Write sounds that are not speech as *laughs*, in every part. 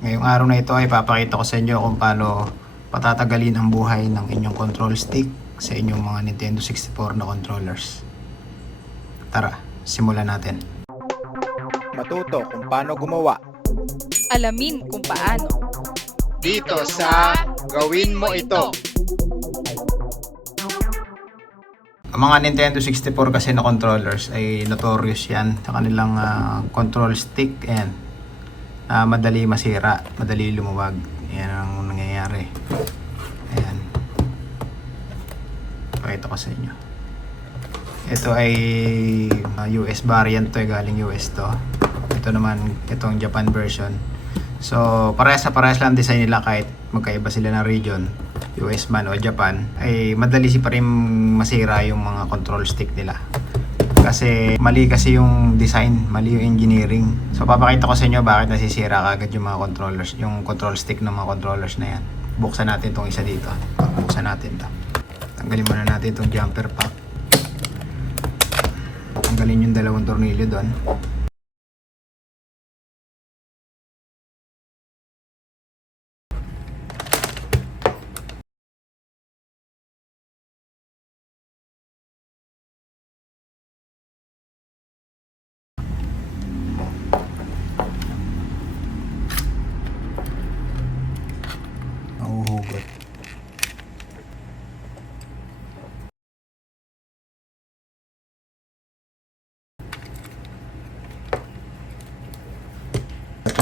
Ngayong araw na ito ay papakita ko sa inyo kung paano patatagalin ang buhay ng inyong control stick sa inyong mga Nintendo 64 na controllers. Tara, simulan natin. Matuto kung paano gumawa Alamin kung paano. dito sa Gawin Mo Ito. Ang mga Nintendo 64 kasi na controllers ay notorious yan sa kanilang ah, control stick and ah, madali masira, madali lumuwag. Yan ang nangyayari. Ayan. Pakita ko sa inyo. Ito ay ah, US variant to, eh, galing US to. Ito naman, itong Japan version. So, parehas sa parehas lang design nila kahit magkaiba sila ng region. US man o Japan, ay madali si pa rin masira yung mga control stick nila. Kasi mali kasi yung design, mali yung engineering. So papakita ko sa inyo bakit nasisira kagad yung mga controllers, yung control stick ng mga controllers na yan. Buksan natin tong isa dito. Buksan natin to. Tanggalin muna natin itong jumper pack. Tanggalin yung dalawang tornilyo doon.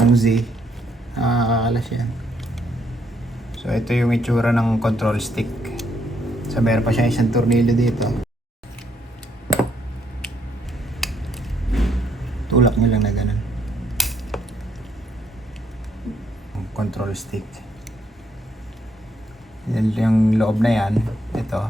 Itong Z, nakakakalas yan. So ito yung itsura ng control stick. So meron pa siya isang tornilyo dito. Tulak nyo lang na ganun. Control stick. Yan yung loob na yan. Ito.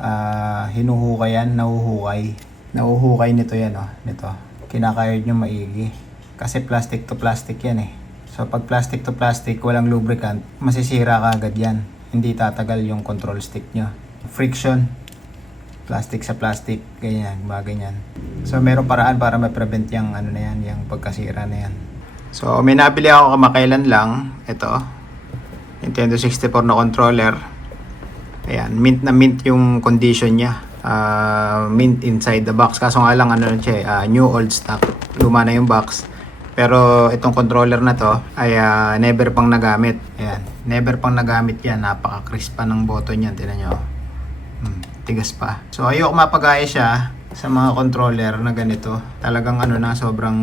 Ah, hinuhukay yan, nahuhukay. Nahuhukay nito yan, oh. Nito. Kinakayod nyo maigi. Kasi plastic to plastic yan eh. So pag plastic to plastic, walang lubricant, masisira ka agad yan. Hindi tatagal yung control stick nyo. Friction. Plastic sa plastic, ganyan, mga ganyan. So meron paraan para ma-prevent yung ano na yan, yung pagkasira na yan. So may nabili ako kamakailan lang. Ito. Nintendo 64 na controller. Ayan, mint na mint yung condition niya. Ah, mint inside the box. Kaso nga lang ano siya, ah, new old stock. Luma na yung box. Pero itong controller na to ay ah, never pang nagamit. Ayan, never pang nagamit yan. Napaka-crisp pa ng button yan. Tingnan nyo. Hmm, tigas pa. So ayoko mapagaya siya sa mga controller na ganito. Talagang ano na, sobrang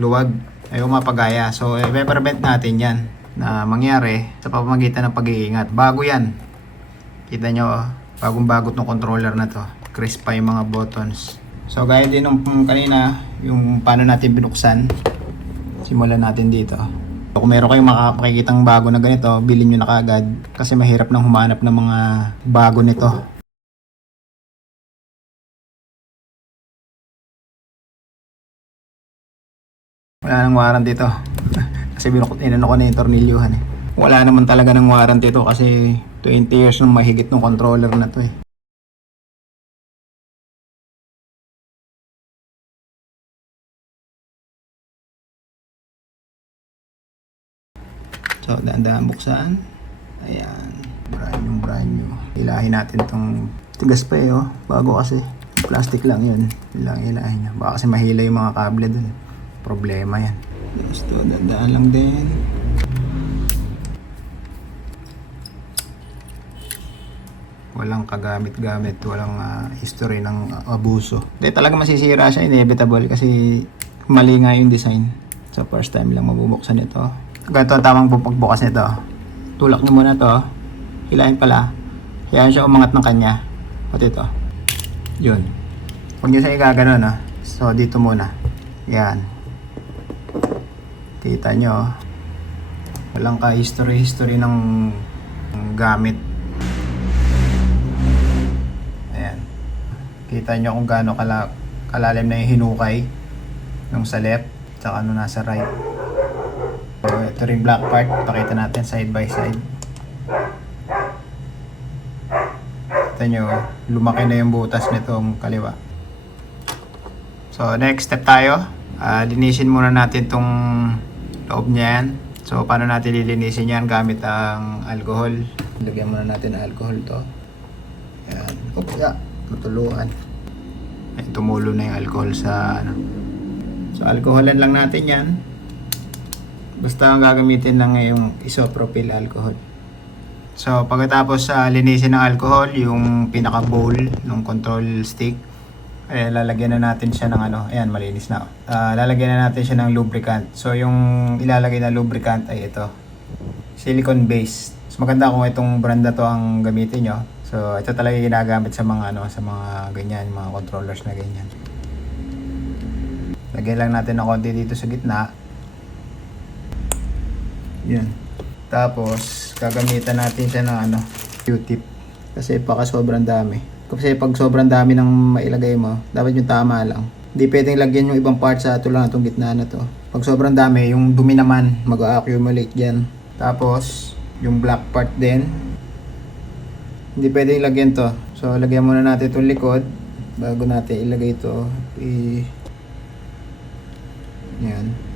luwag. Ayoko mapagaya. So i-prevent natin yan na mangyari sa pamamagitan ng pag-iingat. Bago yan. Kita nyo, bagong bagot ng controller na to. Crisp pa yung mga buttons. So gaya din nung kanina, yung paano natin binuksan. Simulan natin dito. Kung meron kayong makakakitang bago na ganito, bilhin nyo na kagad. Kasi mahirap nang humanap ng mga bago nito. Wala nang warranty dito. *laughs* kasi inano ko na yung tornilyuhan eh. Wala naman talaga ng warranty dito kasi 20 years nung mahigit ng controller na to eh. So, dahan-dahan buksan. Ayan. Brand new, brand new. Ilahin natin tong tigas pa eh, oh. Bago kasi. Plastic lang yun. Yun lang ilahin niya. Baka kasi mahila yung mga kable dun. Problema yan. Gusto, dadaan lang din. Walang kagamit-gamit, walang ah, history ng ah, abuso. Hindi talaga masisira siya, inevitable kasi mali nga yung design. So first time lang mabubuksan ito. Ganito ang tamang pagbukas nito. Tulak niyo muna to. Hilahin pala. Hayaan siya umangat ng kanya. Pati ito. Yun. Huwag niyo siya igaganon ha. So dito muna. Yan. Kita nyo. Walang ka-history-history ng ng gamit. Ayan. Kita nyo kung gaano kala, kalalim na yung hinukay nung sa left tsaka nung nasa right. So, ito rin black part. Pakita natin side by side. Kita nyo, lumaki na yung butas nitong kaliwa. So, next step tayo. Ah, linisin muna natin tong loob niya yan. So, paano natin lilinisin yan gamit ang alcohol. Lagyan muna natin ng alcohol to. Yan. Oops, ya. Matuluan. Ay, tumulo na yung alcohol sa ano. So, alcoholan lang natin yan. Basta ang gagamitin lang ay yung isopropyl alcohol. So, pagkatapos sa linisin ng alcohol, yung pinaka bowl ng control stick, eh, lalagyan na natin siya ng ano, ayan, malinis na. Ah, lalagyan na natin siya ng lubricant. So, yung ilalagay na lubricant ay ito. Silicone based. So, maganda kung itong brand na to ang gamitin nyo. So, ito talaga ginagamit sa mga ano, sa mga ganyan, mga controllers na ganyan. Lagyan lang natin ng konti dito sa gitna. Yan. Tapos, gagamitan natin siya ng ano, Q-tip. Kasi baka sobrang dami. Kasi pag sobrang dami ng mailagay mo, dapat yung tama lang. Hindi pwedeng lagyan yung ibang part sa ito lang itong gitna na to. Pag sobrang dami, yung dumi naman, mag-accumulate dyan. Tapos, yung black part din, hindi pwedeng lagyan to. So, lagyan muna natin itong likod bago natin ilagay ito. I... Yan.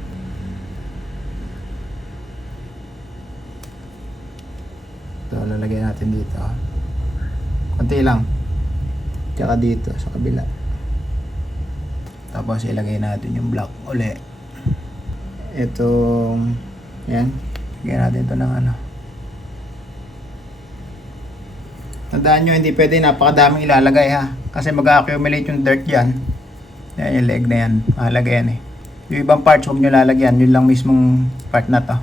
Ito, lalagyan natin dito. Konti lang. Tsaka dito, sa kabila. Tapos ilagay natin yung block uli. Itong, yan. Lagyan natin ito ng ano. Tandaan nyo, hindi pwede napakadaming ilalagay ha. Kasi mag-accumulate yung dirt yan. Yan yung leg na yan. Mahalaga yan eh. Yung ibang parts, huwag nyo lalagyan. Yun lang mismong part na to.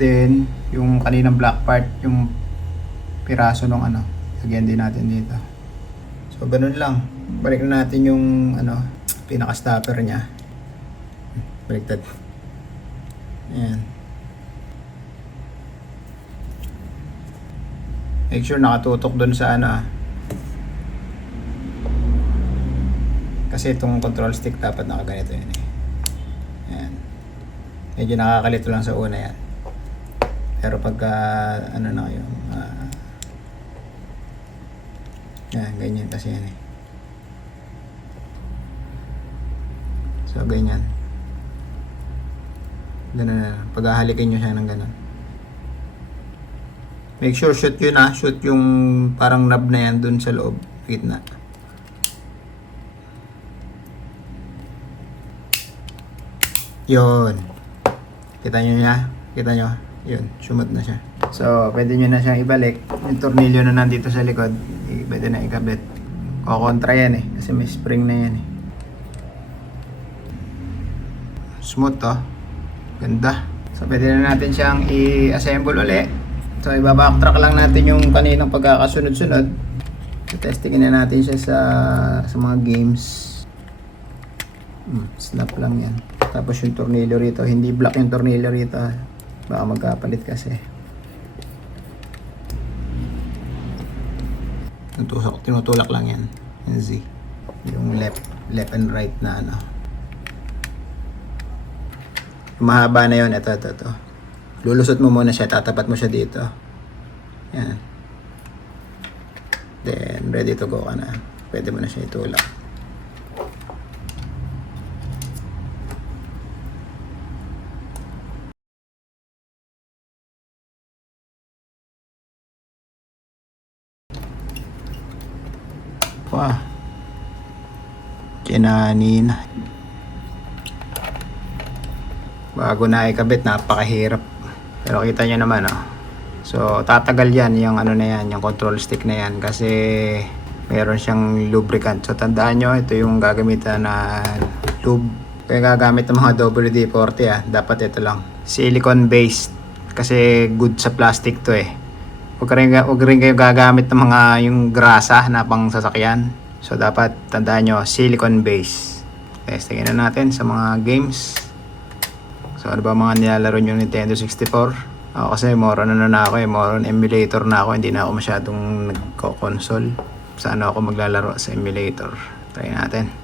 Then, yung kaninang black part, yung piraso ng ano, lagyan din natin dito. So, ganun lang. Balik na natin yung ano, pinaka-stopper niya. Baliktad. Ayan. Make sure nakatutok dun sa ano ah. Kasi itong control stick dapat nakaganito yun eh. Ayan. Medyo nakakalito lang sa una yan. Pero pagka ano na kayo, ah, yan, ganyan kasi yan eh. So, ganyan. Ganun na. Paghahalikin nyo siya ng ganun. Make sure shoot yun ah. Shoot yung parang knob na yan dun sa loob. Gitna. Yun. Kita nyo niya? Kita nyo? Yun. Sumot na siya. So, pwede nyo na siyang ibalik. Yung tornilyo na nandito sa likod. i- Pwede na ikabit. Kokontra yan eh. Kasi may spring na yan eh. Smooth to. Ganda. So, pwede na natin siyang i-assemble uli. So, ibabacktrack lang natin yung kaninang pagkakasunod-sunod. So, testingin na natin siya sa, sa mga games. Hmm, snap lang yan. Tapos yung tornilyo rito, hindi block yung tornilyo rito. Baka magkapalit kasi. Tinutusok, tinutulak lang yan. Yung Z. Yung left, left and right na ano. Mahaba na yon ito, ito, ito. Lulusot mo muna siya, tatapat mo siya dito. Yan. Then, ready to go ka na. Pwede mo na siya itulak. Pa. Kinanin. Bago na ikabit, napakahirap. Pero kita nyo naman, oh. So, tatagal yan, yung ano na yan, yung control stick na yan. Kasi, meron siyang lubricant. So, tandaan nyo, ito yung gagamitan na lube. Kaya gagamit ng mga WD-40, ah. Dapat ito lang. Silicone based. Kasi good sa plastic to eh. Huwag rin, huwag rin kayo gagamit ng mga yung grasa na pang sasakyan. So, dapat tandaan nyo, silicone base. Testingin na natin sa mga games. So, ano ba mga nilalaro nyo Nintendo 64? Ako kasi more ano na ako eh, more on emulator na ako. Hindi na ako masyadong nagko-console. Saan ako maglalaro sa emulator? Try natin.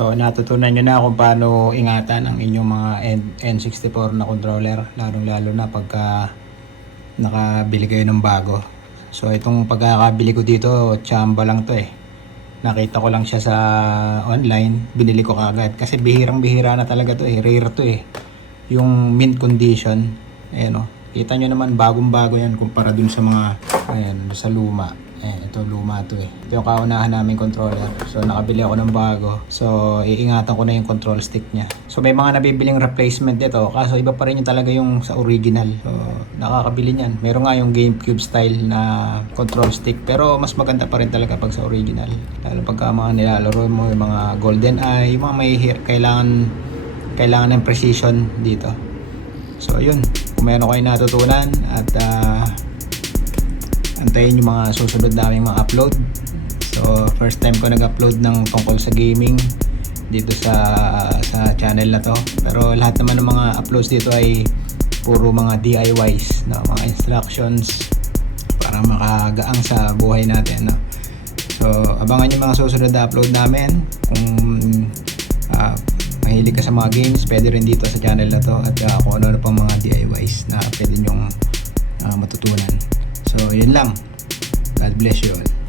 So natutunan nyo na kung paano ingatan ang inyong mga N- N64 na controller, lalong lalo na pagka nakabili kayo ng bago. So itong pagkakabili ko dito, chamba lang to eh. Nakita ko lang siya sa online, binili ko kagad kasi bihirang bihira na talaga to eh, rare to eh. Yung mint condition, ayan o. Kita nyo naman bagong bago yan kumpara dun sa mga, ayan, sa luma. Ayan, ito luma to eh. Ito yung kaunahan namin controller. So nakabili ako ng bago. So iingatan ko na yung control stick niya. So may mga nabibiling replacement dito. Kaso iba pa rin yung talaga yung sa original. So nakakabili niyan. Meron nga yung GameCube style na control stick. Pero mas maganda pa rin talaga pag sa original. Lalo pagka mga nilalaro mo yung mga golden eye. Yung mga may kailangan kailangan ng precision dito. So yun. Kung meron kayo natutunan at ah, antayin yung mga susunod naming mga upload. So, first time ko nag-upload ng tungkol sa gaming dito sa sa channel na to. Pero lahat naman ng mga uploads dito ay puro mga DIYs, no? mga instructions para makagaang sa buhay natin. No? So, abangan yung mga susunod na upload namin. Kung ah, mahilig ka sa mga games, pwede rin dito sa channel na to at ah, kung ano-ano pang mga DIYs na pwede nyong ah, matutunan. So, yun lang. God bless you all.